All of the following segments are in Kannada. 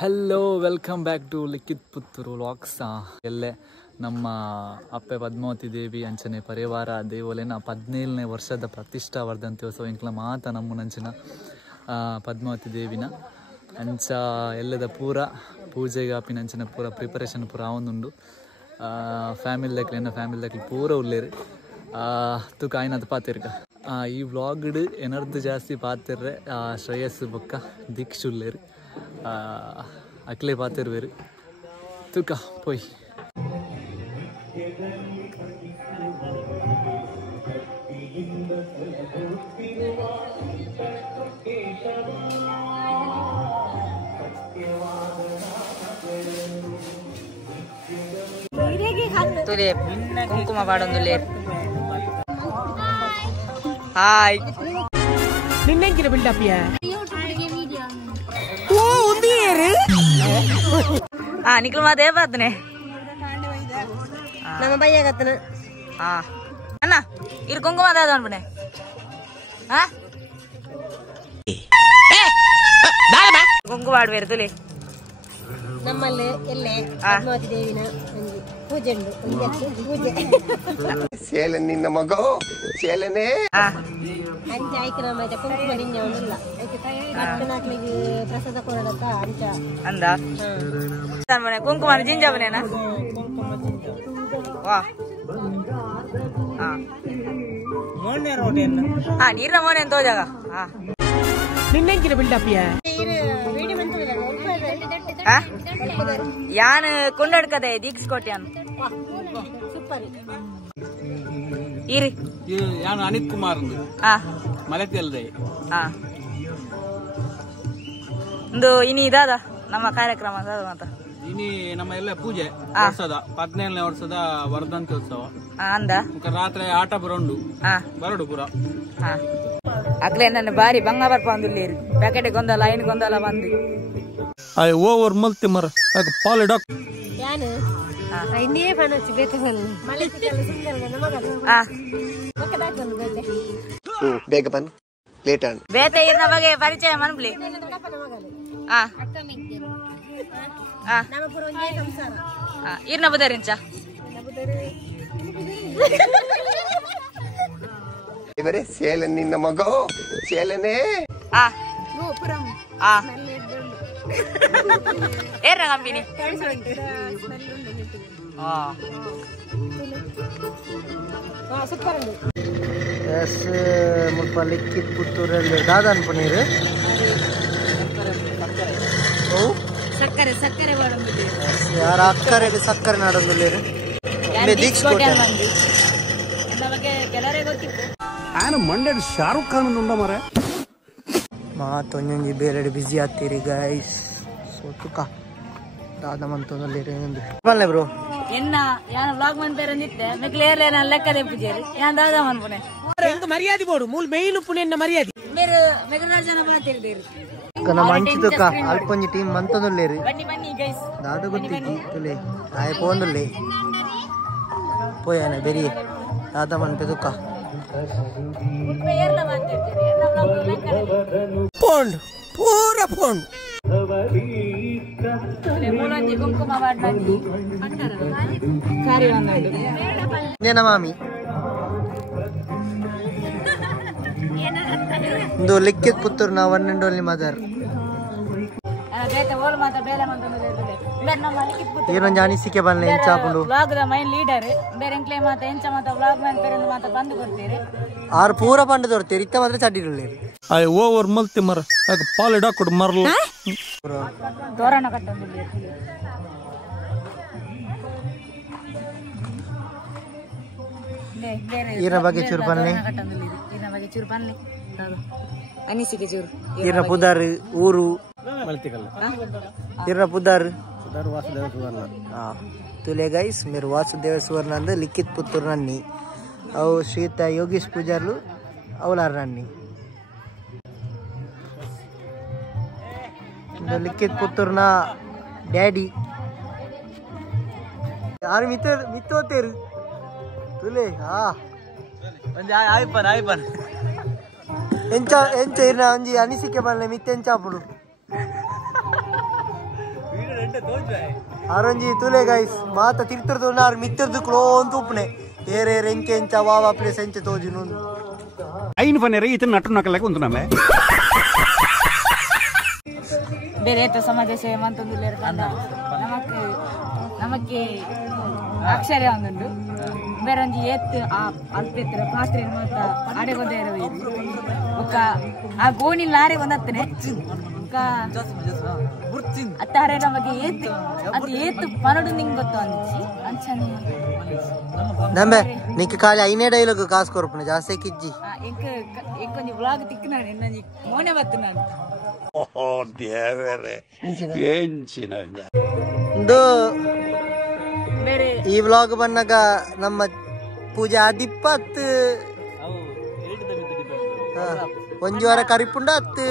Hello welcome back to Likhith Puttur vlogs. ಎಲ್ಲೇ ನಮ್ಮ ಅಪ್ಪೆ ಪದ್ಮಾವತಿ ದೇವಿ ಅಂಚನೆ ಪರಿವಾರ ದೇವೋಲೆನ 17ನೇ ವರ್ಷದ ಪ್ರತಿಷ್ಠಾ ವರ್ಧಂತ್ಯೋತ್ಸವ ಇಂಕ್ಲ ಮಾತ ನಮ್ಮನಂಚಿನ ಪದ್ಮಾವತಿ ದೇವಿನ ಅಂಚ ಎಲ್ಲದ ಪೂರ ಪೂಜೆಗೆ ಆಪಿನಂಚಿನ ಪೂರ ಪ್ರಿಪರೇಷನ್ ಪೂರ ಆವೊಂದುಂಡು. ಫ್ಯಾಮಿಲಿ ಲೆಕ್ಕಲಿ ಪೂರ ಉಳ್ಳೇರು ತುಕ ಆಯ್ನದು ಪಾತಿರ್ಗ ಈ ವ್ಲಾಗ್ಡ್ ಏನರ್ದು ಜಾಸ್ತಿ ಪಾತಿರ್ರೆ ಶ್ರೇಯಸ್ ಬೊಕ್ಕ ದೀಕ್ಷುಳ್ಳೇರು ಅಕ್ಲೆ ಪಾತಿರ್ವೇರು ತುಕ ಪೊಯ್ ತುಲೆ ಕುಂಕುಮ ಪಾಡೊಂದುಲ್ಲೆ ಹಾಯ್ ನಿನ್ನೆಂಕಿನ ಬಿಲ್ಡಪ್ ನಿಖಿಲ್ ಮಾತೇ ಪಾತನೆ ನಮ್ಮ ಬಯ್ಯಾಗತ್ತನ ಅಣ್ಣ ಇರ್ ಕುಂಕುಮ ಅದ ಅನ್ಬನೆ ಕುಂಕುಮ ಆಡ್ಬೇರು ತುಲಿ ನಮ್ಮಲ್ಲಿ ಎಲ್ಲೇ ಪದ್ಮಾವತಿ ದೇವಿನ ಒಂದು ಪೂಜೆ ಉಂಟು. ಪೂಜೆ ಸೇಲೆ ನಿನ್ನ ಮಗ ಸೇಲೆನೇ ಅಂಚೆ ಆಯ್ಕೆ ನಮ್ಮ ಕುಂಕುಮ ದಿಂಜ ಒಂದಿಲ್ಲ ಮಕ್ಕಳಿಗೆ ಪ್ರಸಾದ ಕೊಡೋದಕ್ಕ ಅಂಚ ಅಂದ ಕುಂಕುಮ ಜಿಂಜಾಬನೇನಾ ವಾ ನೀರಿನ ಮೋನೆ ಅಂತ ಹೋದಾಗ ನಿನ್ನೆಂಕಿನ ಬಿಲ್ಡಪ್ ಯಾನ್ ಕೊಂಡಡ್ಕದೆ ದೀಕ್ಷಿಸ್ಕೊಟ್ಟೆ ಸೂಪರ್. ಇರಿ ಯಾನು ಅನಿತ್ ಕುಮಾರ್ ಮಲತಿ ಅಲ್ದೆ ಒಂದು ಇನಿ ಇದಾದ ನಮ್ಮ ಕಾರ್ಯಕ್ರಮ ಮಾತ ಇನಿ ನಮ್ಮ ಎಲ್ಲ ಪೂಜೆ ವರ್ಷದ 17ನೇ ವರ್ಷದ ವರ್ಧಂತ್ಯೋತ್ಸವ ಅಂದ ರಾತ್ರಿ ಆಟ ಬರೋಂಡು ಬರೋಡು ಪೂರ ಅಗ್ಲೇ ನನ್ನ ಬಾರಿ ಬಂಗ ಬರ್ಪಂದುಲ್ಲೇರಿ ಪ್ಯಾಕೆಟ್ ಗೊಂದಲ ಐನ್ ಗೊಂದಲ ಬಂದು I over multi mar like polydoc. ಯಾನು ಇನ್ನೇ ಪನಚ್ಚಿ ಬೇಕಲ್ಲ ಮಳೆ ಸಿಕ್ಕಲ್ಲ ಸಿಂಗಲ್ ನಮಗದು ಮಕ್ಕದಾಕೊಂಡು ಬೇತೆ ಬೇಗ ಬನ್ನಿ ಲೇಟ್ ಆನ್ ಬೇತೆ ಇರ್ನ ಬಗ್ಗೆ ಪರಿಚಯ ಮನ್ಬ್ಲಿ ನಮ್ಮ ಪುರ ಒಂದೇ ಸಂಸಾರ ಇರ್ನ ಬುದರಿಂಚ ಇವರೇ ಸೇಲೆ ನಿನ್ನ ಮಗ ಸೇಲೆನೇ ಗೋಪುರಂ ಏರ್ನ ಕಂಪನಿ ಸೂಪರ್ ಉಂಟು. ಮುಲ್ಪ ಲಿಖಿತ್ ಪುತ್ತೂರಲ್ಲಿ ದಾದಾ ಅನ್ಪನೀರು ಸಕ್ಕರೆ ಸಕ್ಕರೆ ಯಾರ ಅಕ್ಕರೆಗೆ ಸಕ್ಕರೆ ನಾಡೊಂದುಲ್ಲೇರು ಮಂಡ್ಯದ ಶಾರುಖ್ ಖಾನ್ ಉಂಡ ಮರ ಮಾತೊಂಜೊಂಜಿ ಬೇರೆ ಬಿಸಿ ಆಗ್ತೀರಿ ಗೈಸ್ ಸೊ ತುಕ ದಾದ ಮಂತೊಂದುಲ್ಲೇರು ಬಲ್ಲೆ ಬ್ರೋ ಎನ್ನ ಯಾನ ವ್ಲಾಗ್ ಮಂತೇರಂದಿತ್ತೆ ಮೆಕ್ಲೇರ್ಲೆ ನಾನು ಲೆಕ್ಕದೆ ಪೂಜೆರಿ ಯಾನ್ ದಾದ ಮನ್ಪುನೆ ಎಂತ ಮರ್ಯಾದೆ ಬೋಡು ಮೂಲ ಮೇಯ್ನ್ ಪುಣ್ಯನ ಮರ್ಯಾದೆ ಮೇರು ಮೆಗನಾರ್ ಜನ ಪಾತಿರ್ದೇರು ನಮ್ಮ ಅಂಚಿ ತುಕ ಅಲ್ಪೊಂಜಿ ಟೀಮ್ ಮಂತೊಂದುಲ್ಲೇರು ಬನ್ನಿ ಬನ್ನಿ ಗೈಸ್ ದಾದ ಗೊತ್ತಿಜ್ಜಿ ತುಲೆ ಆಯ ಪೋಂದುಲ್ಲೆ ಪೋಯಾನ ಬೆರಿ ದಾದ ಮನ್ಪೆ ತುಕ ಏರ್ಲ ಮಾತಾಡ್ತೀರಿ ಎಲ್ಲ ವ್ಲಾಗ್ ಲೆಕ್ಕದೆ ಪೋಂಡ್ ಪೂರ ಪೋಂಡ್ ಮೂಲಂಜಿ ಕುಂಕುಮ ಮಾಡ್ಲಿ ಕಾರಿ ಬಂದು ನೇನ ಮಾಮಿ ಒಂದು ಲಿಖಿತ್ ಪುತ್ತೂರು ನಾ ಒನ್ ಅಂಡ್ ಓನ್ಲಿ ಮದರ್ ಏನೊಂದು ಅನಿಸಿಕೆ ಬನ್ನಿ ಎಂಚಾಪುಂಡು ವ್ಲಾಗ್ ದ ಮೈನ್ ಲೀಡರ್ ಬೇರೆ ಎಂಕ್ಲೆ ಮಾತ ಎಂಚ ಮಾತ ವ್ಲಾಗ್ ಮ್ಯಾನ್ ಬೇರೆ ಮಾತ ಬಂದು ಕೊಡ್ತೀರಿ ಆರು ಪೂರ ಪಂಡ ತೋರ್ತೀರಿ ಇತ್ತ ಮಾತ್ರ ಚಡ್ಡಿರುಳ್ಳಿ I over multi mar like polydoc could marl. ತೋರಣ ಕಟ್ಟೊಂದಿಲ್ಲ ಈರ ಬಗ್ಗೆ ಚೂರು ಬನ್ನಿ ಈನ ಬಗ್ಗೆ ಚೂರು ಬನ್ನಿ ಅನಿಸಿಕೆ ಚೂರು ಈರ ಪುದಾರ್ ಊರು ಈರ ಪುದಾರ್ ತುಲೆ ಗೈಸ್ మీరు వాసుదేవ సువర్ణ అందు లిఖిత్ పుత్తూరు నన్ని అవు శ్రీత యోగేష్ పూజార్లు అవులారు నన్ని ಲಿಖಿತ್ ಪುತ್ತೂರ್ನ ಡ್ಯಾಡಿ ಯಾರು ಮಿತ್ತೋತೇರು ತುಲೆ ಆಯ್ಪನ್ ಎಂಚ ಎಂಚ ಇರ್ನ ಒಂಜಿ ಅನಿಸಿಕೆ ಬನ್ನಿ ಮಿತ್ತೆಂಚಾಪುಡು ಆರಂಜಿ ತುಲೆ ಗೈಸ್ ಮಾತ ತಿರ್ತಿರ್ದು ನಾರು ಮಿತ್ತಿರ್ದು ಕ್ಲೋನ್ ತುಪ್ಪನೆ ಏರೆ ರೆಂಕೆ ಎಂಚ ವಾವ ಪ್ಲೇಸ್ ಎಂಚ ತೋಜಿ ನೂನ್ అయిన పని ఇతను నట్టు నక్కలేక ఉంటున్నామే ಬೇರೆ ಏತ ಸಮಾಜ ಸೇವೆ ಮಂತೊಂದುಲ್ಲೆರ್ ಪಂಡ ನಮಕ್ಕೆ ಅಕ್ಷರ ಒಂದುಂಡು ಬೇರೆ ಒಂಜಿ ಏತ್ ಅಲ್ಪೆತ್ತರ ಪಾತ್ರೆ ಮಾತ ಅಡೆಗೊಂದ ಇರವೆ ಒಕ್ಕ ಆ ಗೋಣಿಲ್ಲ ಆರೆ ಒಂದತ್ತನೆ ಒಕ್ಕ ಅತ್ತಾರೆ ನಮಗೆ ಏತ್ ಅದು ಏತ್ ಪನಡು ನಿಂಗೆ ಗೊತ್ತು ಅಂಚಿ ಅಂಚನೆ ನಮ್ಮೆ ನಿಕ್ಕೆ ಖಾಲಿ ಐನೇ ಡೈಲಾಗ್ ಕಾಸು ಕೊರ್ಪನೆ ಜಾಸ್ತಿ ಕಿಜ್ಜಿ ಎಂಕೊಂಜಿ ವ್ಲಾಗ್ ತಿಕ್ಕನಾನೆ ಇನ್ನೊಂಜಿ ಮೋನೆ ಬತ್ತಿನಾನೆ ಬೇರೆ ಈ ವ್ಲಾಗ್ ಬಂದಾಗ ನಮ್ಮ ಪೂಜೆ ಆದಿಪ್ಪತ್ತು ಒಂಜಿ ವಾರ ಕರಿಪುಂಡ ಹತ್ತು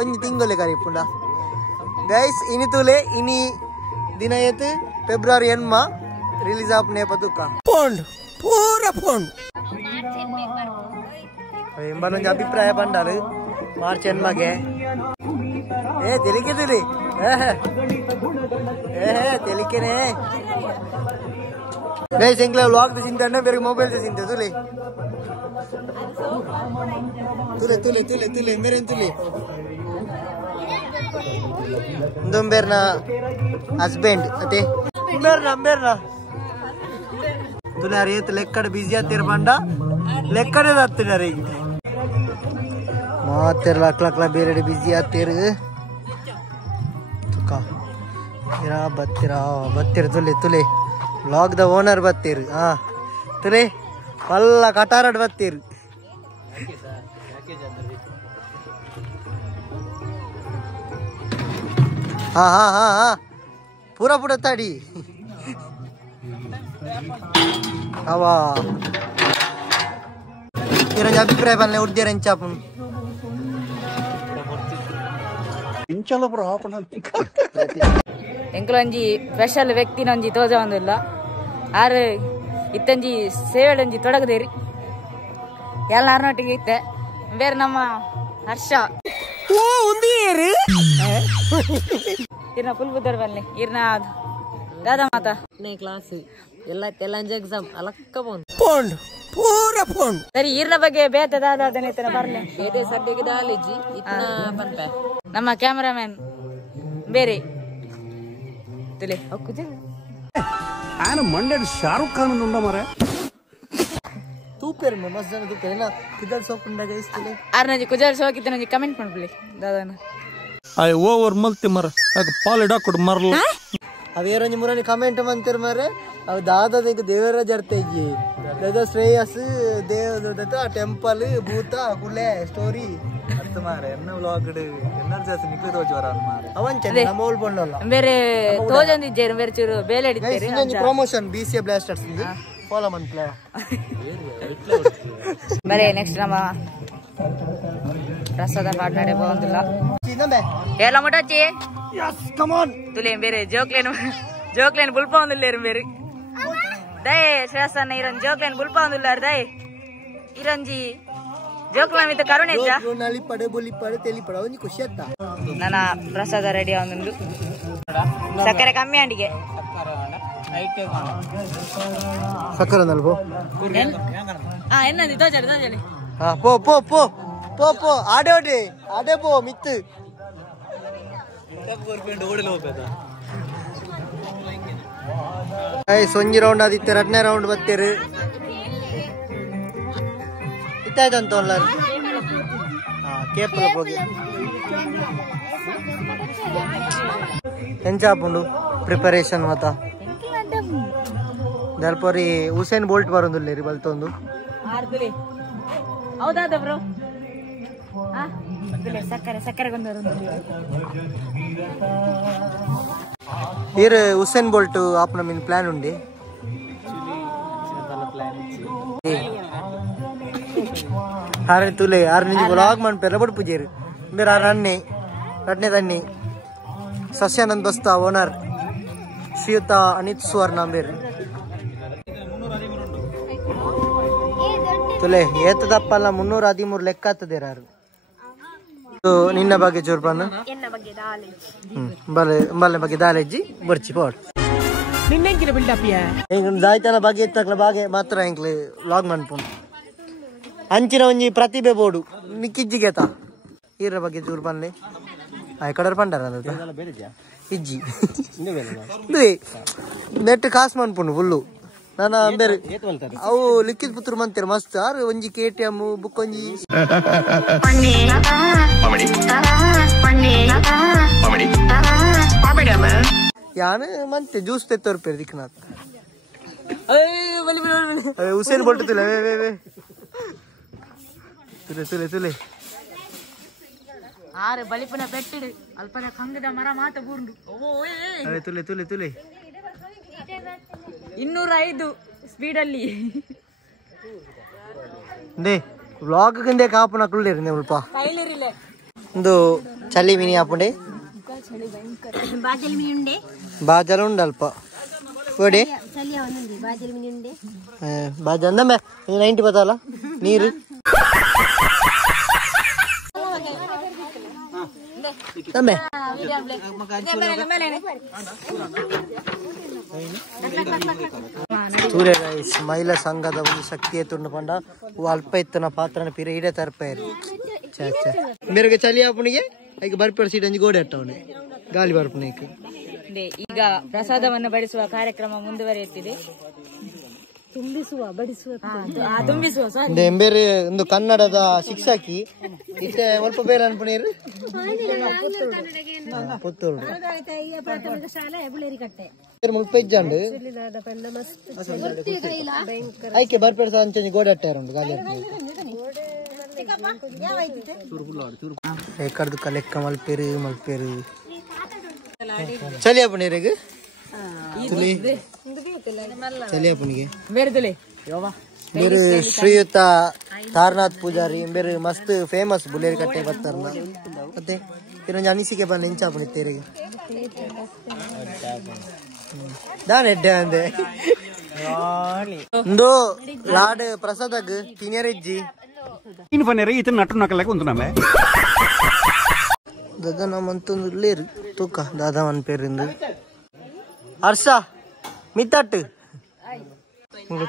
ಒಂಜಿ ತಿಂಗಳು ಕರಿಪುಂಡ ಗೈಸ್ ಇನಿ ತುಲೆ ಇನಿ ದಿನ ಏತ್ ಫೆಬ್ರವರಿ ಎನ್ಮ ರಿಲೀಸ್ ಆಪ್ನೆ ಪದುಕ ಪೋಂಡ್ ಪೂರ ಪೋಂಡ್ ಎಂಬನೊಂದು ಅಭಿಪ್ರಾಯ ಬಂಡಾರು ಮಾರ್ಚ್ ಎನ್ಮಗೆ ತೆಲಿಕೆದಿರಿ ತೆಲಿಕೆನೆ ಗೈಸ್ ಎಂಕ್ಲ ವ್ಲಾಗ್ ಚಿಂತೆ ಬೇರೆ ಮೊಬೈಲ್ ಚಿಂತೆ ತುಲೆ ತುಲೆ ತುಲೆ ತುಲೆ ತುಲೆ ಮೇರೆ ತುಲೆ ದುಂಬೇರ್ನ ಹಸ್ಬೆಂಡ್ ಅದೇ ಅಂಬೇರ್ನ ತುಲೆ ಅರಿಯತ್ ಲೆಕ್ಕಡ ಬಿಸಿ ಹತ್ತಿರ ಬಂಡ ಲೆಕ್ಕಡೆ ಹತ್ತಿರ ಈಗ ಮಾತಿರ ಲಕ್ಲ ಬೇರೆ ಬಿಸಿ ಹತ್ತಿರ ಬತ್ತಿರ ತುಲೆ ತುಲೆ ವ್ಲಾಗ್ ದ ಓನರ್ ಬತ್ತೀರು ತುಲೆ ಮಲ್ಲ ಕಟಾರಡ್ ಬತ್ತೀರು ಹಾ ಪೂರ ಪುಡ ತಾಡಿ ಅವಾ ಇರಂಜ ಅಭಿಪ್ರಾಯ ಬನ್ನೆ ಉಡ್ದಿರ ಎಂಚಾಪು ಎಂಕ್ಲೊಂಜಿ ಸ್ಪೆಷಲ್ ವ್ಯಕ್ತಿನೊಂಜಿ ತೋಜ ಒಂದಿಲ್ಲ ಆರು ಇತ್ತಂಜಿ ಸೇವೆಡೊಂಜಿ ತೊಡಗದೇರಿ ಎಲ್ಲಾರನೊಟ್ಟಿಗೆ ಇತ್ತೆ ಬೇರೆ ನಮ್ಮ ಹರ್ಷ ಇರ್ನ ಫುಲ್ ಬುದ್ಧರ್ ಬನ್ನಿ ಇರ್ನ ದಾದ ಮಾತ ಕ್ಲಾಸ್ ಎಲ್ಲ ತೆಲಂಜ ಎಕ್ಸಾಮ್ ಅಲಕ್ಕ ಪೋಂಡ್ ಪೂರ ಪೋಂಡ್ ಸರಿ ಈರ್ನ ಬಗ್ಗೆ ಬೇತ ದಾದ ಬರ್ಲಿ ಏದೇ ಸದ್ಯಕ್ಕೆ ದಾಲಿಜಿ ಇತ್ನ ಪನ್ಪೆ ನಮ್ಮ ಕ್ಯಾಮರಾಮ್ಯಾನ್ ಬೇರೆ ತುಲೆ ఆయన మండేది షారుఖ్ ఖాన్ ఉండ మరే ತೂಪೇರು ಮಸ್ತ್ ಜನ ತೂಪೇರು ಕುಜಲ್ ಸೋಪುಂಡಾಗ ಇಸ್ತಲೆ ಆರ್ನಂಜಿ ಕುಜಲ್ ಸೋಕಿತ್ತು ನಂಜಿ ಕಮೆಂಟ್ ಮಾಡ್ಬಿಡಿ ದಾದಾನ ಅಯ್ಯ ಓವರ್ ಮಲ್ತಿ ಮರ ಆಗ ಪಾಲಿಡ ಕೊಡು ಮರಲ್ಲ ಅವೇರೊಂಜಿ ಮುರನಿ ಕಮೆಂಟ್ ಮಂತಿರ್ ಮಾರೆ ಅವು ದಾದನಿಗೆ ದೇವರ ಜರ್ತೆಜಿ ದಾದ ಶ್ರೇಯಸ್ ದೇವದ ಟೆಂಪಲ್ ಭೂತ ಕುಲೆ ಸ್ಟೋರಿ ಅರ್ಥ ಮಾರೆ ಎನ್ನ ವ್ಲಾಗ್ ಎನರ್ಜಿ ನಿಕ್ಲಿ ತೋಜವರ ಮಾರೆ ಅವಂಚನೆ ನಮ್ಮ ಓಲ್ ಬಂಡಲ್ಲ ಬೇರೆ ತೋಜಂದಿದ್ದೇರು ಬೇರೆ ಚೂರು ಬೇಲೆ ಹಿಡಿತೇರಿ ಇನ್ನೊಂದು ಪ್ರಮೋಷನ್ BCA ಬ್ಲಾಸ್ಟರ್ಸ್ ಇಂದ ಫಾಲೋ ಮಾಡ್ಲ ಬರೇ ನೆಕ್ಸ್ಟ್ ನಮ್ಮ ಪ್ರಸಾದ ಪಾಡ್ನಾಡೆ ಬಂದಿಲ್ಲ ಚಿನ್ನಂಬೆ ಎಲ್ಲ ಮುಟಚ್ಚಿ ಯಸ್ ಕಮ್ ಆನ್ ತುಲೆ ಬೇರೆ ಜೋಕ್ಲೇನ್ ಬುಲ್ಪ ಒಂದಿಲ್ಲೇರು ಬೇರೆ ದಯೆ ಶ್ರೇಯಸ್ಸನ್ನ ಇರಂಜಿ ಜೋಕ್ಲೇನ್ ಬುಲ್ಪ ಒಂದಿಲ್ಲಾರು ದಯೆ ಇರಂಜಿ ಜೋಕ್ಲೇನ್ ಮಿತ್ತ ಕರುಣೆ ನಳಿ ಪಡೆ ಬೊಲಿ ಪಡೆ ತೆಲಿ ಪಡೆ ಒಂಜಿ ಖುಷಿ ಅತ್ತ ನನ್ನ ಪ್ರಸಾದ ರೆಡಿ ಆಗುಂಡು ಸಕ್ಕರೆ ಕಮ್ಮಿ ಅಂಡಿಗೆ ಸಕ್ಕರೆ ನಲ್ಬೋ ಎನ್ನಂದಿ ತೋಜಾಡಿ ಪೋ ಪೋ ಪೋ ಪೋ ಪೋ ಆಡೆ ಪೋ ಮಿತ್ತು ಸೊಂಜಿ ರೌಂಡ್ ಆದಿತ್ತೆ 2ನೇ ರೌಂಡ್ ಬತ್ತೇರು ಇತ್ತಾಯ್ತಂತ ಎಲ್ಲಾರು ಕೇಪಲ ಹೋಗಿ ಎಂಚಾಪುಂಡು ಪ್ರಿಪರೇಷನ್ ಮಾತ ದಲ್ಪರಿ ಹುಸೇನ್ ಬೋಲ್ಟ್ ಬರೋದಿಲ್ಲ ಬಲ್ತೊಂದು ಹೌದಾದ ಬ್ರೋ ಸಕ್ಕರೆ ಈರ್ ಹುಸೇನ್ ಬೋಲ್ಟ್ ಆಪ್ನ ಮೀನ್ ಪ್ಲಾನ್ ಉಂಡಿ ಹಾರೆ ತುಲೆ ಆರು ನಿಜ ವ್ಲಾಗ್ ಮಾಡ್ಪೇರ ಬಡ್ ಪೂಜೇರು ಬೇರೆ ಆರು ರಡ್ನೆ ತಣ್ಣಿ ಸಸ್ಯಾನಂದ್ ಬಸ್ತಾ ಓನರ್ ಶ್ರೀಯುತ ಅನಿತ್ ಸುವರ್ಣ ಬೇರೆ ತುಲೆ ಏತದಪ್ಪಲ್ಲ 313 ಲೆಕ್ಕ ಹತ್ತದೇರಾರು ನಿನ್ನ ಬಗ್ಗೆ ಚೂರ್ಪನ್ನ ಎನ್ನ ಬಗ್ಗೆ ದಾಲೇಜ್ ಬಲ್ಲೆ ಬಗ್ಗೆ ದಾಲೆಜ್ಜಿ ಬರ್ಚಿ ಪೋಟ್ ನಿನ್ನೆಂಕಿನ ಬಿಲ್ಡಪ್ ದಾಯ್ತನ ಬಗ್ಗೆ ಇತ್ತಕ್ಲ ಬಾಗೆ ಮಾತ್ರ ಎಂಕ್ಲೆ ಲಾಗ್ ಮಾಡ್ಕೊಂಡು ಅಂಚಿನ ಒಂಜಿ ಪ್ರತಿಭೆ ಬೋಡು ನಿಕ್ಕಿಜ್ಜಿಗೆತ ಈರ ಬಗ್ಗೆ ಚೂರು ಪನ್ಲೆ ಕಡರ್ ಪಂಡಾರ ಇಜ್ಜಿ ನೆಟ್ ಕಾಸ್ ಮಾಡ್ಪುಂಡು ಫುಲ್ಲು ನಾನು ಬೇರೆ ಅವು ಲಿಕ್ಕಿದ್ ಪುತ್ರ ಮಂತೀರ ಮಸ್ತ್ ಆರು ಒಂಜಿ KTM ಬುಕ್ ಒಂಜಿ ಯಾನು ಮಂತೆ ಜ್ಯೂಸ್ ತೆತ್ತೋರ್ಪೇರು ದಿಕ್ಕನಾಥ್ ಹುಸೇನ್ ಬೋಲ್ಟ್ ತುಲೆ ತುಲೆ ತುಲೆ ಆರೆ ಬಲಿಪನ ಪೆಟ್ಟಿಡು ಅಲ್ಪದ ಕಂಗದ ಮರ ಮಾತ ಬೂರ್ಂಡು ತುಲೆ ತುಲೆ ತುಲೆ 205 ಸ್ಪೀಡಲ್ಲಿ ವ್ಲಾಗ್ ಕಿಂದೆ ಕಾಪುನ ಕುಳ್ಳೇರಿ ಸ್ವಲ್ಪ ಒಂದು ಚಳಿ ಮೀನಿ ಹಾಪುಂಡೆ ಬಾಜಲ್ ಮೀನುಂಡೆ ಬಾಜಲ ಉಂಡಲ್ಪ ಓಡಿ ಚಲಿಯ ಒಂದುಂಡಿ ಬಾಜಲ್ ಮೀನುಂಡೆ ಬಾಜಲ್ ನಮ್ಮೆ 90 ಬತ್ತಲ್ಲ ನೀರು ನಮ್ಮೆ ಸೂರ್ಯ ಗೈಸ್ ಮಹಿಳಾ ಸಂಘದ ಒಂದು ಶಕ್ತಿ ಎತ್ತುಂಡು ಪಂಡ ಅಲ್ಪ ಎತ್ತನ ಪಾತ್ರನ ಪಿರ ಇಡೇ ತರ್ಪೇರಿ ಮೇರೆಗೆ ಚಳಿ ಹಾಪುಣಿಗೆ ಈಗ ಬರ್ಪೇರ್ ಸೀಟ್ ಅಂಜಿ ಗೋಡೆ ಅಟ್ಟವನೆ ಗಾಳಿ ಬರ್ಪುಣಿಗೆ ಈಗ ಪ್ರಸಾದವನ್ನು ಬಡಿಸುವ ಕಾರ್ಯಕ್ರಮ ಮುಂದುವರಿಯುತ್ತಿದೆ ತುಂಬಿಸುವ ಬೇರೆ ಒಂದು ಕನ್ನಡದ ಶಿಕ್ಷಕಿ ಇತ್ತೆ ಸ್ವಲ್ಪ ಬೇರೆ ಅನ್ಪುಣೀರು ಪುತ್ತೂರು ಮುಲ್ಪ ಇಜ್ಜಂಡು ಆಯ್ಕೆ ಬರ್ಪೇರ್ ಅಂಚೆ ಗೋಡೆ ಅಟ್ಟಾರು ಗಾಳಿ ಕಡ್ದು ಲೆಕ್ಕ ಮಲ್ಪೇರು ಮಲ್ಪೇರು ಚಲಿ ಹಾಪುಣೀರಿಗೆ ಚಲಿ ಹಾಪುಣಿಗೆ ಬೇರೆ ಶ್ರೀಯುತ ತಾರನಾಥ್ ಪೂಜಾರಿ ಬೇರೆ ಮಸ್ತ್ ಫೇಮಸ್ ಬುಲೇರಿ ಕಟ್ಟೆ ಬರ್ತಾರ ಮತ್ತೆ ಇದೊಂದು ಅನಿಸಿಕೆ ಬಂದು ಹೆಂಚಾಪುಣಿತ್ತೇರಿಗೆ ದಾನ್ ಎಡ್ಡೆ ಅಂದೆ ಒಂದು ಲಾಡ್ ಪ್ರಸಾದಗ್ ತಿನ್ಯರಿಜ್ಜಿ ದಾದಾ ನಮ್ಮಂತೊಂದು ಲೇರು ತೂಕ ದಾದಾ ಮನ್ ಪೇರಿಂದ ಹರ್ಷ ಮಿತ್ತಟ್ಟು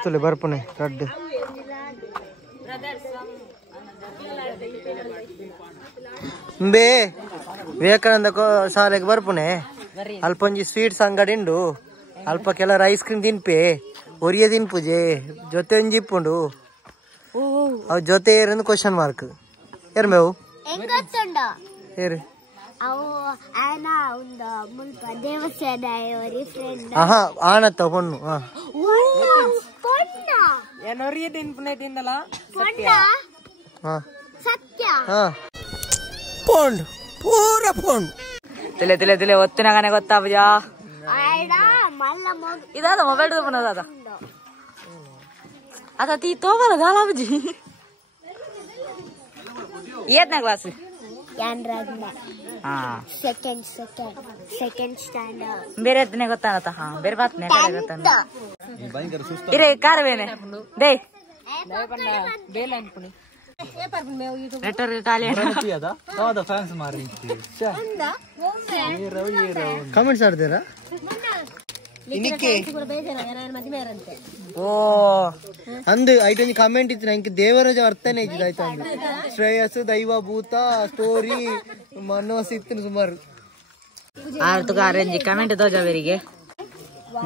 ತುಲೆ ಬರ್ಪುನೆ ರಡ್ಡು ಬೇ ವಿವೇಕಾನಂದ ಶಾಲೆಗೆ ಬರ್ಪುನೆ ಅಲ್ಪ ಒಂಜಿ ಸ್ವೀಟ್ಸ್ ಅಂಗಡಿ ಉಂಡು ಅಲ್ಪ ಕೆಲರ ಐಸ್ ಕ್ರೀಮ್ ತಿನ್ಪೆ ಒರಿಯ ತಿನ್ಪುಜೆ ಜೊತೆ ಒಂಜಿ ಇಪ್ಪುಂಡು ಅವ್ ಜೊತೆ ಏರಂದು ಕ್ವಶನ್ ಮಾರ್ಕ್ ಏರ್ ಮೇವು ಏರಿ ಆನತ್ತ ಪೊಣ್ಣು ಪೋಂಡ್ ಪೂರ ಪೋಂಡ್ ತಿಲೆ ತಿಲೆ ತಿಲೆ ಒತ್ತಿನ ಕನೆ ಗೊತ್ತಾಪಜಾ ಇದಾದ ಮೊಬೈಲ್ ತಗೊಂಡದ ಅದ ತೀ ತೋಬಲ್ಲ ದಾಲಾಬಜಿ ಏತ್ನೇ ಕ್ಲಾಸ್ ಬೇರೆ ಎತ್ತನೆ ಗೊತ್ತಾಗತ್ತ ಬೇರೆ ಬಾತ್ನೆ ಗೊತ್ತಾಗ ಇರೇ ಕಾರವೇನೆ ದೇ ಕಾಮೆಂಟ್ಸ್ ಆಡ್ತೀರಾ ಓ ಅಂದು ಐಟೊಂದು ಕಾಮೆಂಟ್ ಇತ್ತು ನಂಗೆ ದೇವರಾಜ ಅರ್ಥನೇ ಇದ್ದಿದ್ದು ಆಯ್ತಾ ಅಂದ್ರೆ ಶ್ರೇಯಸ್ ದೈವ ಭೂತ ಸ್ಟೋರಿ ಮನೋಸ್ ಇತ್ತು ಸುಮಾರು ಕಮೆಂಟ್ ತೋಜಾವರಿಗೆ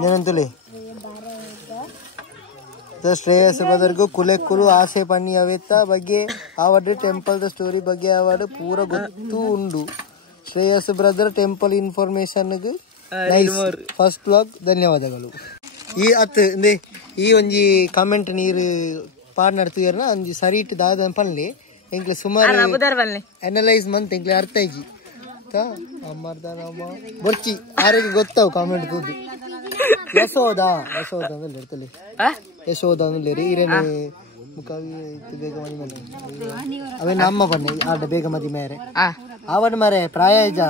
నేనంతులే ಶ್ರೇಯಸ್ ಬದರ್ಗು ಕುಲೆ ಕುಲು ಆಸೆ ಪನ್ನಿ ಅವೆತ್ತ ಬಗ್ಗೆ ಆವಡ್ಡೆ ಟೆಂಪಲ್ ದ ಸ್ಟೋರಿ ಬಗ್ಗೆ ಆವಡ್ ಪೂರ ಗೊತ್ತು ಉಂಡು Shreyas brother temple information first blog ಧನ್ಯವಾದಗಳು ಈ ಅತ್ ಈ ಒಂಜಿ ಕಾಮೆಂಟ್ ನೀರು ಪಾಡ್ ನಡ್ತೀರ್ನ ಒಂಜಿ ಸರಿ ಇಟ್ಟು ದಾದ ಪನ್ಲಿ ಎಂಕ್ಲೆ ಸುಮಾರು ಅನಲೈಸ್ ಮಂತ್ ಎಂಕ್ಲೆ ಅರ್ಥ ಇಜ್ಜಿ ಬರ್ಚಿ ಆರಿಗೆ ಗೊತ್ತಾವು ಕಾಮೆಂಟ್ ತೂದು ಯಶೋದ ಯಶೋದ ಅಂದ್ರೆ ಇರ್ತಲೆ ಯಶೋದ ಅಂದ್ರೆ ಈರೇನು ಮುಖವಿ ಬೇಗ ಮದಿ ಮೇಲೆ ಅವೇ ನಮ್ಮ ಬನ್ನಿ ಆಡ ಬೇಗ ಮದಿ ಮೇರೆ ಅವನ ಮರೆ ಪ್ರಾಯ ಇಜ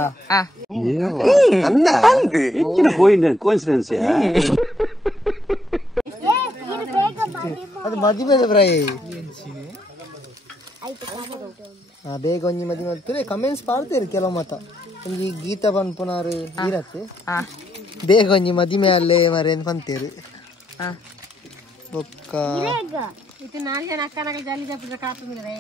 ಅದು ಮದಿ ಮೇಲೆ ಪ್ರಾಯ ಬೇಗ ಒಂಜಿ ಮದಿ ಮಾಡ್ತಾರೆ ಕಮೆಂಟ್ಸ್ ಪಾಡ್ತೀರಿ ಕೆಲವು ಮತ ಒಂಜಿ ಗೀತ ಪನ್ಪುನಾರು ಇರತ್ತೆ ಬೇಗ ಒಂಜಿ ಮದಿಮೆ ಅಲ್ಲೇ ಮರೆ ಪಂತೇರಿ ಬೊಕ್ಕ ಇದು 4 ಜನ ಅಕ್ಕನಾಗ ಜಲ್ಲಿ ಜಪ್ಪಿದ್ರೆ ಕಾಪು ಮಿಲದೆ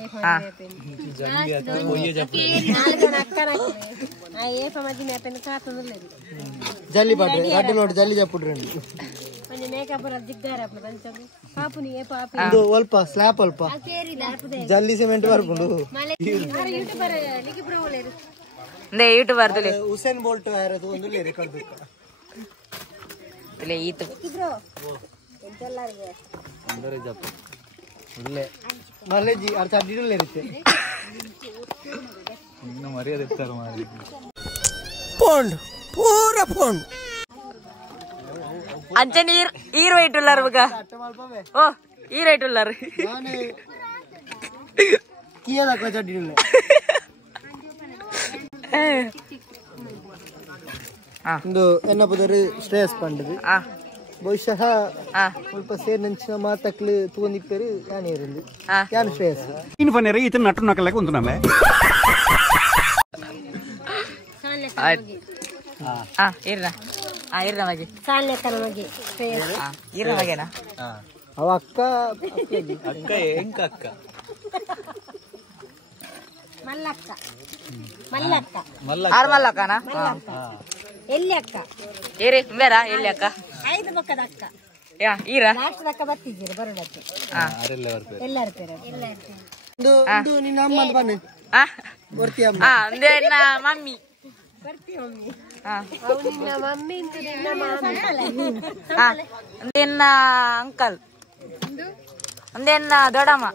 ಮದಿ ಮೇಪೆನ್ ಕಾತುದಿಲ್ಲ ಜಲ್ಲಿ ಪಾಡ್ರೆ ಅಡ್ಡ ನೋಡಿ ಜಲ್ಲಿ ಜಪ್ಪುಡ್ರಿ ಒಂಜಿ ಮೇಕಪ್ ದಿಗ್ಗಾರ ಪಂಚದು ಕಾಪುನಿ ಏ ಪಾಪು ಇದು ಅಲ್ಪ ಸ್ಲ್ಯಾಪ್ ಅಲ್ಪ ಜಲ್ಲಿ ಸಿಮೆಂಟ್ ಬರ್ಕೊಂಡು ಯೂಟ್ಯೂಬರ್ ಲಿಖಿ ಬ್ರೋಲೇರು ನೇ ಯೂಟ್ಯೂಬರ್ ತುಲೆ ಹುಸೇನ್ ಬೋಲ್ಟ್ ಯಾರದು ಒಂದು ಲೇರಿ ಕಳ್ದು ತುಲೆ ಈತು ಬ್ರೋ ಎಂತೆಲ್ಲರಿಗೆ ಅಂದರೆ ಜಪ್ಪ ಒಳ್ಳೆ ಮಲ್ಲೆಜಿ ಅರ್ಥ ಅಡ್ಡಿಡಲ್ಲ ಇರುತ್ತೆ ಇನ್ನು ಮರ್ಯಾದೆ ಇರ್ತಾರೆ ಮಾಡಿ ಪೋಂಡ್ ಪೂರ ಪೋಂಡ್ ಅಂಚನೆ ಈರ್ ವೈಟ್ ಉಲ್ಲಾರ ಬುಗ ಓ ಈರ್ ವೈಟ್ ಉಲ್ಲಾರ ನಾನೇ ಕಿಯದ ಕೊಚ್ಚ ಅಡ್ಡಿಡಲ್ಲ ಒಂದು ಎನ್ನ ಪದರು ಶ್ರೇಯಸ್ ಪಂಡದು ಬಹುಶಃ ಸ್ವಲ್ಪ ಸೇರಿನ ಮಾತಕ್ಲು ತೂಂದಿಪ್ಪೇರು ಯಾನೇ ಇருந்து ಯಾನು ಶ್ರೇಯಸ್ ಇನ್ನು ಬನ್ನಿ ಇತನ ನಟ್ಟು ನಕಲಕ್ಕೆ ಒಂದು ನಮ್ಮೆ ಇರ್ನ ಮಗೆ ಸಾನ್ಲೆಕ್ಕನ ಮಗೆ ಇರ್ನ ಮಗೆನಾ ಅವ ಅಕ್ಕ ಅಕ್ಕ ಎಂಕ ಅಕ್ಕ ಮಲ್ಲಕ್ಕ ಮಲ್ಲಕ್ಕ ಆರ್ ಮಲ್ಲಕ್ಕನಾ ಎಲ್ಲಿ ಅಕ್ಕ ಏರಿ ಬೇರ ಎಲ್ಲಿ ಅಕ್ಕ 5 ಪಕ್ಕದ ಅಕ್ಕ ಯಾ ಈರ ಲಾಸ್ಟ್ ಅಕ್ಕ ಬರ್ತಿದ್ದೀರಿ ಬರೋಡಕ್ಕೆ ಅವರೆಲ್ಲ ಬರ್ತಾರೆ ಎಲ್ಲಾರು ಪೇರ ಒಂದು ನಿನ್ನ ಅಮ್ಮ ಬನ್ನಿ ಬರ್ತೀಯ ಅಂದ್ರೆ ನಾ ಮಮ್ಮಿ ಬರ್ತೀವಿ ಮಮ್ಮಿ ನಿನ್ನ ಮಮ್ಮಿ ಇಂತ ನಿನ್ನ ಮಾಮಿ ಅಂದೇನ ಅಂಕಲ್ ಅಂದೇನ ದೊಡ್ಡಮ್ಮ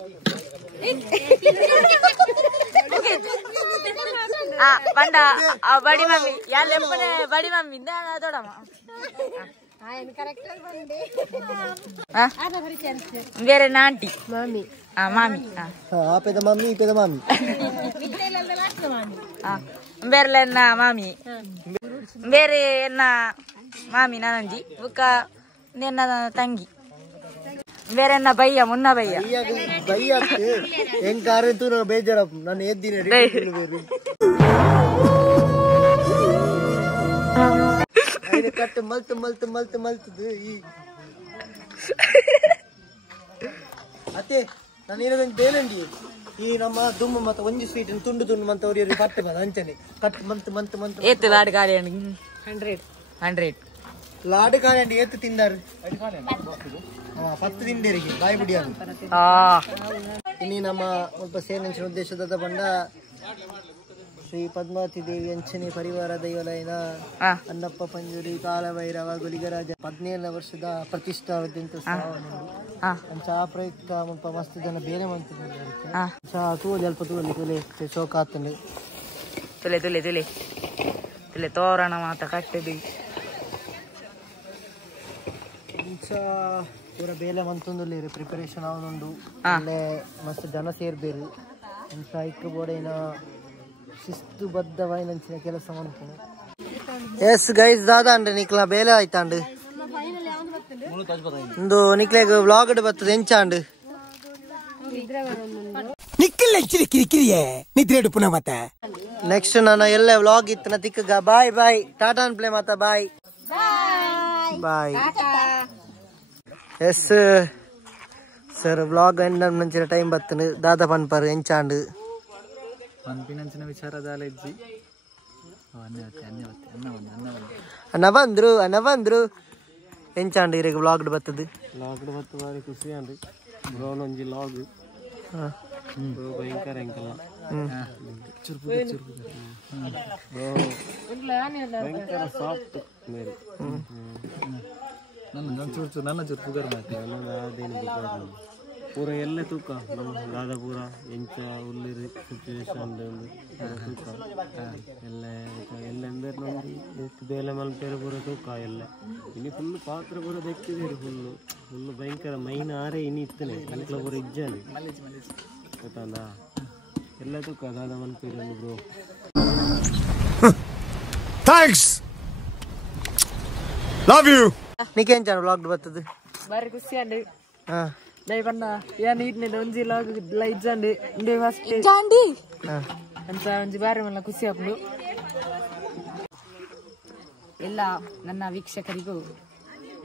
ಪಂಡ ಬಡಿ ಮಮ್ಮಿ ಯಾಲೆಪ್ಪನೆ ಬಡಿ ಮಮ್ಮಿ ದೊಡ್ಡಮ್ಮ ಬೇರೆ ನಾಂಟಿ ಮಾಮಿ ಮಾಮಿ ಆ ಪೆದ ಮಮ್ಮಿ ಈ ಪೆದ ಮಾಮಿ ಬೇರೆ ಎನ್ನ ಮಾಮಿ ಬೇರೆ ಎನ್ನ ಮಾಮಿ ನಾನಂಜಿ ಬುಕ್ಕ ಎನ್ನ ತಂಗಿ ಬೇರೆ ಎನ್ನ ಬಯ್ಯ ಮುನ್ನ ಬಯ್ಯ ಬೈಯಕ್ಕೆ ಹೆಂಗ್ ಕಾರಂತೂ ನಾನು ಬೇಜಾರಪ್ಪ ನಾನು ಎದ್ದಿನ ಕಟ್ಟು ಮಲ್ತು ಮಲ್ತು ಮಲ್ತು ಮಲ್ತದು ಈ ಅತ್ತೆ ನಾನು ಏನದಂಗೆ ಬೇಲಂಡಿ ಈ ನಮ್ಮ ದುಮ್ಮು ಮತ್ತೆ ಒಂಜಿ ಸ್ವೀಟ್ ತುಂಡು ತುಂಡು ಮಂತ ಅವ್ರಿಗೆ ಕಟ್ಟು ಬಂದ ಅಂಚನೆ ಕಟ್ಟು ಮಂತ್ ಮಂತ್ ಮಂತ್ ಏತು ಲಾಡು ಖಾಲಿ 100 ಲಾಡು ಕಾಳಿ ಏತು ತಿಂದಾರು 10 ತಿಂಡೇರಿಗೆ ಬಾಯಿ ಬಿಡಿಯ ಇನ್ನು ನಮ್ಮ ಸ್ವಲ್ಪ ಸೇನೆಂಚಿನ ಉದ್ದೇಶದ ಬಂಡ ಶ್ರೀ ಪದ್ಮಾವತಿ ದೇವಿ ಅಂಚನೆ ಪರಿವಾರ ದೈವಾಲಯನ ಅನ್ನಪ್ಪ ಪಂಜುರಿ ಕಾಲಭೈರವ ಗುಲಿಗರಾಜ 17ನೇ ವರ್ಷದ ಪ್ರತಿಷ್ಠಾವಾದ್ಯಂತ ಅಂಚ ಆ ಪ್ರಯುಕ್ತ ಮುಲ್ಪ ಮಸ್ತ್ ಜನ ಬೇರೆ ಮಂತಿದ್ದಾರೆ ತೂಲಿ ಅಲ್ಪ ತೂಲಿ ತುಲೆ ಶೋಕಾತಂಡು ತುಲೆ ತುಲೆ ತುಲೆ ತುಲೆ ತೋರಣ ಮಾತ ಕಟ್ಟಿದಿ ಅಂಚ ಪೂರ ಬೇಲೆ ಮಂತೊಂದುಲ್ಲೇರು ಪ್ರಿಪರೇಷನ್ ಅವನುಂಡು ಅಲ್ಲೇ ಮಸ್ತ್ ಜನ ಸೇರ್ಬೇರು ಅಂಚ ಇಕ್ಕ ಬೋಡೇನ ಶಿಸ್ತುಬದ್ಧವಾಯಿನಂಚಿನ ಕೆಲಸ ಮಾಡ್ತಾನೆ ಎಸ್ ಗೈಸ್ ದಾದ ಅಂಡ್ರೆ ನಿಕ್ಲ ಬೇಲೆ ಆಯ್ತಾಂಡು ಒಂದು ನಿಕ್ಲೆಗ್ ವ್ಲಾಗ್ ಬರ್ತದೆ ಎಂಚಾಂಡು ನೆಕ್ಸ್ಟ್ ನಾನು ಎಲ್ಲ ವ್ಲಾಗ್ ಇತ್ತನ ತಿಕ್ಕಗ ಬಾಯ್ ಬಾಯ್ ಟಾಟಾ ಪ್ಲೇ ಮಾತಾ bye bye yes sir vlog end ನಂಚಿನ ಟೈಮ್ ಬರ್ತನು ದಾದ ಪನ್ಪರ್ ಎಂಚಾಂಡು ಪನ್ಪಿನಂಚಿನ ವಿಚಾರದಾಲ ಇಜ್ಜಿ ಅಣ್ಣ ಬಂದ್ರು ಎಂಚಾಂಡು ಇರಿಗೆ ವ್ಲಾಗ್ಡ್ ಬರ್ತದೆ ಲಾಗ್ಡ್ ಬತ್ತು ಬಾರಿ ಖುಷಿ ಅಂದ್ರಿ ಬ್ರೋನ್ ಒಂಜಿ ಲಾಗ್ ಭಯಂಕರ ಎಂಕಲ್ಲ ಭಯಂಕರ ಸಾಫ್ಟ್ ಮೇರೆ ನನ್ನ ಚುರ್ಪುಗರ್ ಪೂರ ಎಲ್ಲ ತೂಕ ನಮ್ಮ ದಾದಾಪುರ ಎಂಚ ಉಳ್ಳಿರಿ ಸಿಚುವೇಶನ್ ತೂಕ ಎಲ್ಲ ಎಲ್ಲ ಅಂದ್ರೆ ನಮ್ದು ಎಷ್ಟು ಬೇಲೆ ಮಲ್ಪೇರೆ ಪೂರ ತೂಕ ಎಲ್ಲ ಇನ್ನು ಫುಲ್ ಪಾತ್ರ ಪೂರ ದಕ್ಕಿದ್ದೀರಿ ಫುಲ್ಲು ಭಯಂಕರ ಮೈನ್ ಆರೆ ಇನ್ನು ಇತ್ತನೆ ಅಂಕ್ಲ ಪೂರ ಇಜ್ಜಾನೆ ಗೊತ್ತಂದ ಎಲ್ಲ ತೂಕ ದಾದ ಮಲ್ಪೇರೆ ಬ್ರೋ ಥ್ಯಾಂಕ್ಸ್ ಲವ್ ಯು ನಿಕ್ಕೆ ಎಂಚಾಂಡು ವ್ಲಾಗ್ಡ್ ಬರ್ತದೆ ಬಾರಿ ಖುಷಿ ಅಂಡ್ ದಯ ಬಣ್ಣ ಏನ್ ಇಟ್ನೆ ಒಂಜಿ ಲೈಟ್ ಜಂಡು ಇಂಡೆ ಫಸ್ಟ್ ಅಂತ ಒಂಜಿ ಬಾರಿ ಮಲ್ಲ ಖುಷಿ ಆಗ್ಲು ಎಲ್ಲ ನನ್ನ ವೀಕ್ಷಕರಿಗೂ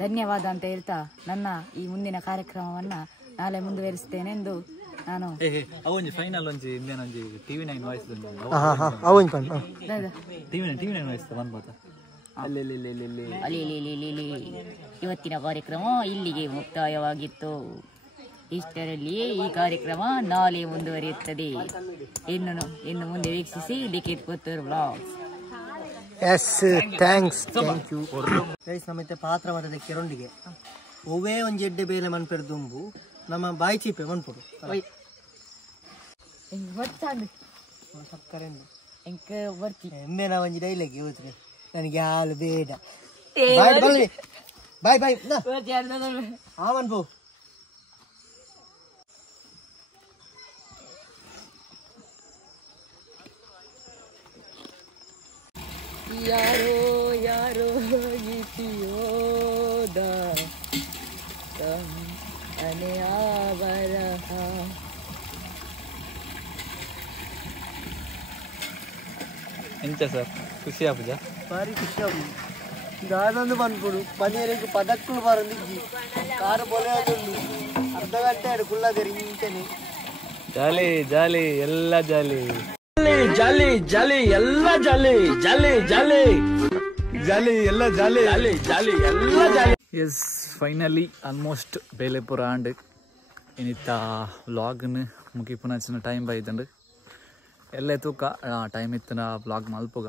ಧನ್ಯವಾದ ಅಂತ ಹೇಳ್ತಾ ನನ್ನ ಈ ಮುಂದಿನ ಕಾರ್ಯಕ್ರಮವನ್ನ ನಾಳೆ ಮುಂದುವರಿಸ್ತೇನೆಂದು ನಾನು ಅವೊಂಜಿ ಫೈನಲ್ ಒಂಜಿ ಇಂದೇನೊಂಜಿ TV9 ವಾಯ್ಸ್ TV9 ವಾಯ್ಸ್ ಬಂದ್ಬೋದ ಇವತ್ತಿನ ಕಾರ್ಯಕ್ರಮ ಇಲ್ಲಿಗೆ ಮುಕ್ತಾಯವಾಗಿತ್ತು. ಇಷ್ಟರಲ್ಲಿ ಈ ಕಾರ್ಯಕ್ರಮ ನಾಳೆ ಮುಂದುವರಿಯುತ್ತದೆ. ಇನ್ನು ಮುಂದೆ ವೀಕ್ಷಿಸಿ Likhith Puttur vlogs. Yes thank you guys. ನಮ್ಮತ್ತೆ ಪಾತ್ರ ಬರ್ತದೆ ಕೆರೊಂಡಿಗೆ ಒವೇ ಒಂಜಿ ಎಡ್ಡೆ ಬೇಲೆ ಮನ್ಪೆರು ದುಂಬು ನಮ್ಮ ಬಾಯಿ ಚೀಪೆ ಮನ್ಪುಡು ಎಮ್ಮೆ ನಾ ಒಂಜಿ ಡೈಲಾಗ್ ಹೋದ್ರೆ ನನಗೆ ಹಾಲು ಬೇಡ ಬಾಯ್ ಬಾಯ್ ಆವನ್ ಪೋ ಯಾರೋ ಯಾರೋ ಗೀತಿಯೋದ ಅನೆಯ ಬರಹ ಎಂಚ ಸರ್ ಖುಷಿ ಆಪುಜ ಭಾರಿ ಖುಷಿ ಆಗುದು ದಾದೊಂದು ಬಂದ್ಬಿಡು ಪನೀರಿಗೆ ಪದಕ್ಕೂ ಬರಂದಿಜ್ಜಿ ಕಾರು ಬೊಲೆಯೋದುಂಡು ಅರ್ಧ ಗಂಟೆ ಆಡು ಕುಳ್ಳಾದೇರಿ ಇಂಚನೆ ಜಾಲಿ ಜಾಲಿ ಎಲ್ಲ ಜಾಲಿ ಜಾಲಿ ಜಾಲಿ ಎಲ್ಲ ಜಾಲಿ ಜಾಲಿ ಜಾಲಿ ಜಾಲಿ ಎಲ್ಲ ಜಾಲಿ ಜಾಲಿ ಜಾಲಿ ಎಲ್ಲ ಜಾಲಿ. ಎಸ್ ಫೈನಲಿ ಆಲ್ಮೋಸ್ಟ್ ಬೇಲೆಪುರ ಆಂಡ್ ಇನ್ನಿತ್ತ ವ್ಲಾಗ್ನ ಮುಗಿಪುನಚಿನ ಟೈಮ್ ಬೈದಂಡು ಎಲ್ಲೇ ತೂಕ ಟೈಮ್ ಇತ್ತನ ವ್ಲಾಗ್ ಮಲ್ಪುಗ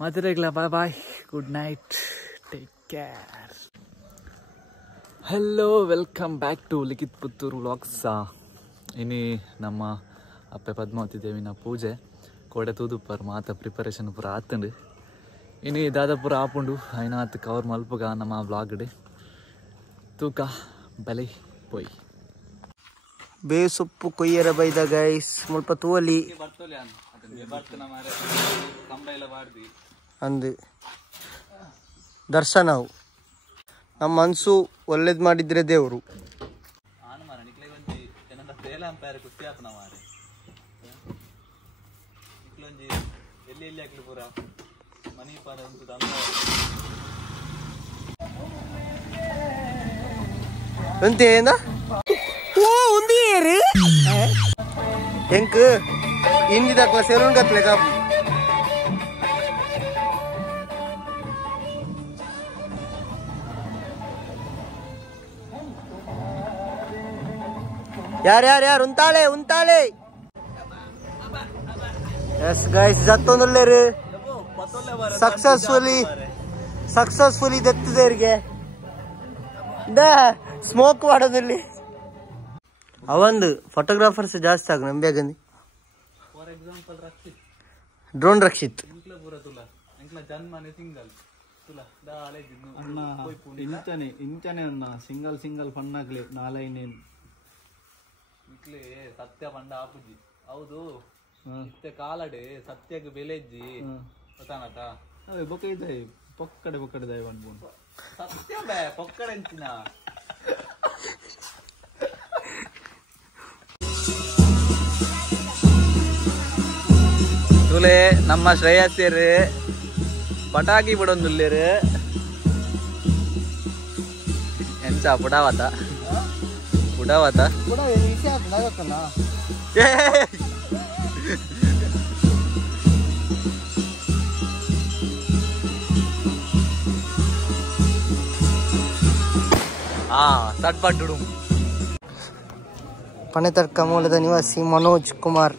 ಮಾತಿರಗ್ಲ bye bye good night take care. Hello welcome back to Likhith Puttur vlogs. ಇನಿ ನಮ್ಮ ಅಪ್ಪೆ ಪದ್ಮಾವತಿ ದೇವಿನ ಪೂಜೆ ಕೋಡೆ ತೂದುಪ್ಪರ್ ಮಾತ ಪ್ರಿಪರೇಷನ್ ಪೂರ ಆತಂಡು ಇನಿ ದಾದಾಪುರ ಆಪುಂಡು ಐನಾತ್ ಕವರ್ ಮಲ್ಪುಗ ನಮ್ಮ ವ್ಲಾಗ್ಡ್ ತೂಕ ಬಲೆ ಪೋಯ್ ಬೇಸೊಪ್ಪು ಕೊಯ್ಯರ ಬೈದ ಗೈಸ್ ಮುಲ್ಪ ತೂವಲಿ ಅಂದು ದರ್ಶನವು ನಮ್ಮ ಮನ್ಸು ಒಳ್ಳೇದು ಮಾಡಿದ್ರೆ ದೇವರು ಎಂತೇನ ಎಂಕ್ ಹಿಂದಿದಕ್ಲ ಸೆಲೂನ್ ಗತ್ಲೆ ಕಾಪು ಯಾರು ಉಂತಾಳೆ ಎಸ್ ಗೈಸ್ ಜತ್ತೊಂದುಲ್ಲೇರು ಸಕ್ಸಸ್ಫುಲಿ ದತ್ತದೇರಿಗೆ ಸ್ಮೋಕ್ ಮಾಡೋದಲ್ಲಿ ಅವಂದು ಫೋಟೋಗ್ರಾಫರ್ಸ್ ಜಾಸ್ತಿ ಆಗ ನಂಬ್ಯಾಗಂದಿ ಡ್ರೋನ್ ರಕ್ಷಿತ್ ಇಂಚನೆ ಅನ್ನ ಸಿಂಗಲ್ ಫಣ್ಣಾಗ್ಲಿ ನಾಲೈನೇನು ಸತ್ಯ ಪಂಡ ಆಪುಜಿ ಹೌದು ಇತ್ತೆ ಕಾಲಡೆ ಸತ್ಯಕ್ಕೆ ಬೆಲೆಜ್ಜಿ ಗೊತ್ತಾನಟ ಬೊಕ್ಕಡೆ ಬೊಕ್ಕಡೆ ದಯ ಅನ್ಬೋದು ಸತ್ಯ ಬೇ ಪೊಕ್ಕಡೆ ಅಂಚಿನ ತುಲೆ ನಮ್ಮ ಶ್ರೇಯಸ್ಯರು ಪಟಾಕಿ ಬಿಡೊಂದುಲ್ಲೇರು ಎಂಚ ಪುಡಾವತ ಪಣೆತಡ್ಕ ಮೂಲದ ನಿವಾಸಿ ಮನೋಜ್ ಕುಮಾರ್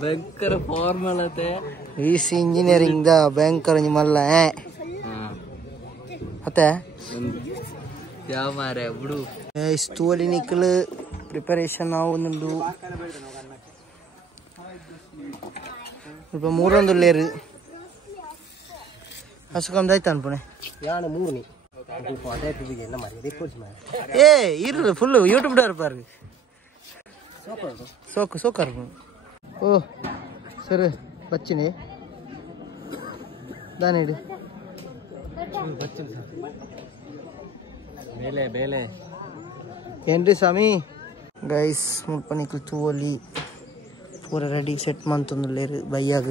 ಭಯಂಕರ ಫಾರ್ಮಲತೆ VC ಇಂಜಿನಿಯರಿಂಗ್ ದ ಭಯಂಕರ ನಿಮ್ಮಲ್ಲ ಮತ್ತೆ ಯಾವ ಮಾರೆ ಬಿಡು ಸ್ಟೋಲಿ ನಿಕ್ಕಲು ಪ್ರಿಪರೇಷನ್ ಆവുന്നുണ്ട് ಸ್ವಲ್ಪ ಮೂರೊಂದು ಲೇರು ಹಸುಕಂದಾಯ್ತು ಅನ್ಪಣೆ ಯಾನು ಮೂರ್ನಿ ಏ ಇರು full YouTube Dar park soccer ಓ ಸರಿ ಬಚ್ಚಿನಿ ದಾನಿಡು ಬೇಲೆ ಏನ್ರಿ ಸ್ವಾಮಿ ಗೈಸ್ ಮುಲ್ಪನಿಕ್ಲು ತೂವಲ್ಲಿ ಪೂರ ರೆಡಿ ಸೆಟ್ ಮಂತೊಂದುಲ್ಲೇರು ಬೈಯಾಗ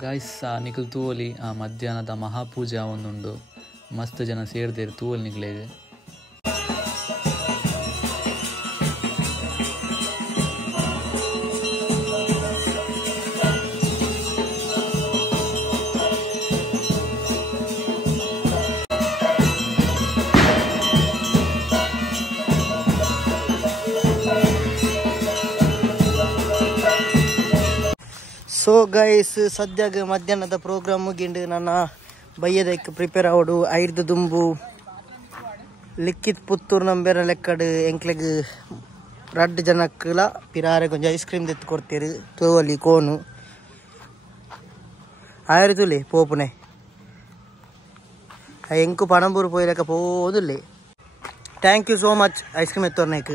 ಗಾಯ್ಸ್ ನಿಖಲ್ ತೂವಲಿ ಮಧ್ಯಾಹ್ನದ ಮಹಾಪೂಜೆ ಒಂದುಂಡು ಮಸ್ತ್ ಜನ ಸೇರ್ದೇರು ತೂವಲ್ ನಿಕ್ಲೇಗೆ ಸೊ ಗೈಸ್ ಸದ್ಯಾಗ ಮಧ್ಯಾಹ್ನದ ಪ್ರೋಗ್ರಾಮ್ ಮುಗಿಂಡು ನನ್ನ ಬಯ್ಯದಕ್ಕೆ ಪ್ರಿಪೇರ್ ಆವಡು ಐದು ದುಂಬು ಲಿಕ್ಕಿತ್ ಪುತ್ತೂರು ನಂಬೇರ ಲೆಕ್ಕಡು ಎಂಕ್ಲೆಗ್ 2 ಜನಕ್ಕಲ ಪಿರಾರೆ ಕೊಂಚ ಐಸ್ ಕ್ರೀಮ್ ತೆತ್ತು ಕೊಡ್ತೀರಿ ತೋವಲಿ ಕೋನು ಆಯ್ರು ತುಲಿ ಪೋಪುನೆ ಎಂಕು ಪಣಂಬೂರು ಪೋಯ್ಲಕ್ಕ ಪೋದುಲ್ಲಿ thank you so much ice cream ಎತ್ತೋರ್ನೇಕ್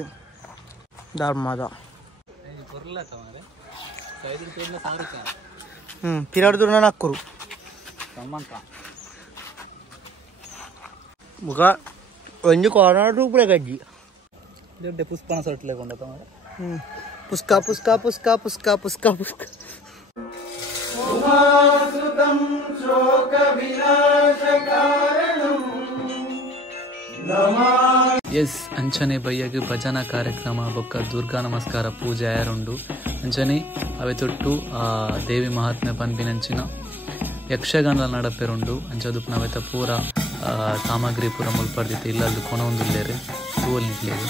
ಧರ್ಮದ ಪಿರಾಡ್ದು ನಾನು ಹಾಕೋರು ಮುಖ ಒಂದು ಕಾರ್ನಾಡು ರೂಪಾಯಿ ಗಜ್ಜಿ ಪುಷ್ಪನ ಸಟ್ಲೆ ಕೊಂಡ ಪುಸ್ಕ ಪುಸ್ಕ ಪುಸ್ಕ ಪುಸ್ಕ ಪುಸ್ಕ ಪುಸ್ಕ ಎಸ್ ಅಂಚನೆ ಬಯ್ಯಗ್ ಭಜನಾ ಕಾರ್ಯಕ್ರಮ ಬೊಕ್ಕ ದುರ್ಗಾ ನಮಸ್ಕಾರ ಪೂಜೆ ಆಯರುಂಡು ಅಂಚನೆ ಅವೆ ತೊಟ್ಟು ದೇವಿ ಮಹಾತ್ಮೆ ಪನ್ಪಿನಂಚಿನ ಯಕ್ಷಗಾನ ನಡಪೆರುಂಡು ಅಂಚದು ನವೆತ ಪೂರ ಸಾಮಗ್ರಿ ಪೂರ ಮುಲ್ಪಡ್ದಿತ್ತು ಇಲ್ಲದ್ದು ಕೊನೊಂದುಲ್ಲೇರು ತೂವಲ್ ನಿಕ್ಲೇರು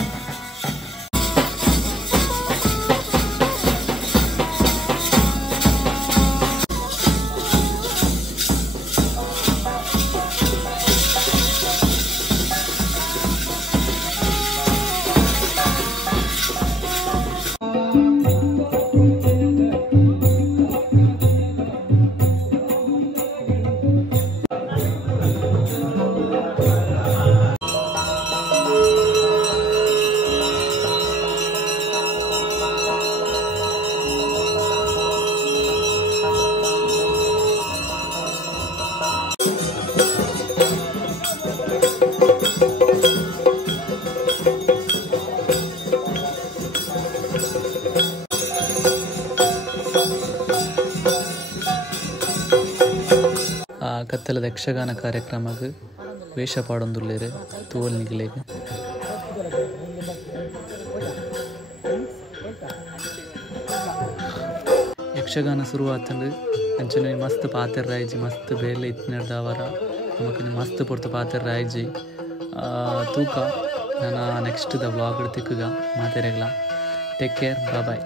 ಕತ್ತಲದ ಯಕ್ಷಗಾನ ಕಾರ್ಯಕ್ರಮಕ್ಕೆ ವೇಷ ಪಾಡೊಂದುಲ್ಲೇರು ತೂವಲ್ ನಿಕ್ಲೇಗೆ ಯಕ್ಷಗಾನ ಶುರುವಾತಂದು ಅಂಚನೆ ಮಸ್ತ್ ಪಾತೆರ್ ರಾಯ್ಜಿ ಮಸ್ತ್ ಬೇಲೆ ಇತ್ತಿನರ್ದವರ ನಮಕ್ ಮಸ್ತ್ ಪೊರ್ತು ಪಾತೆರ್ ರಾಯ್ಜಿ ತೂಕ ನಾನು ನೆಕ್ಸ್ಟ್ ದ ವ್ಲಾಗ್ ತಿಕ್ಕುಗ ಮಾತೆರೆಗ್ಲ ಟೇಕ್ ಕೇರ್ ಬಾಯ್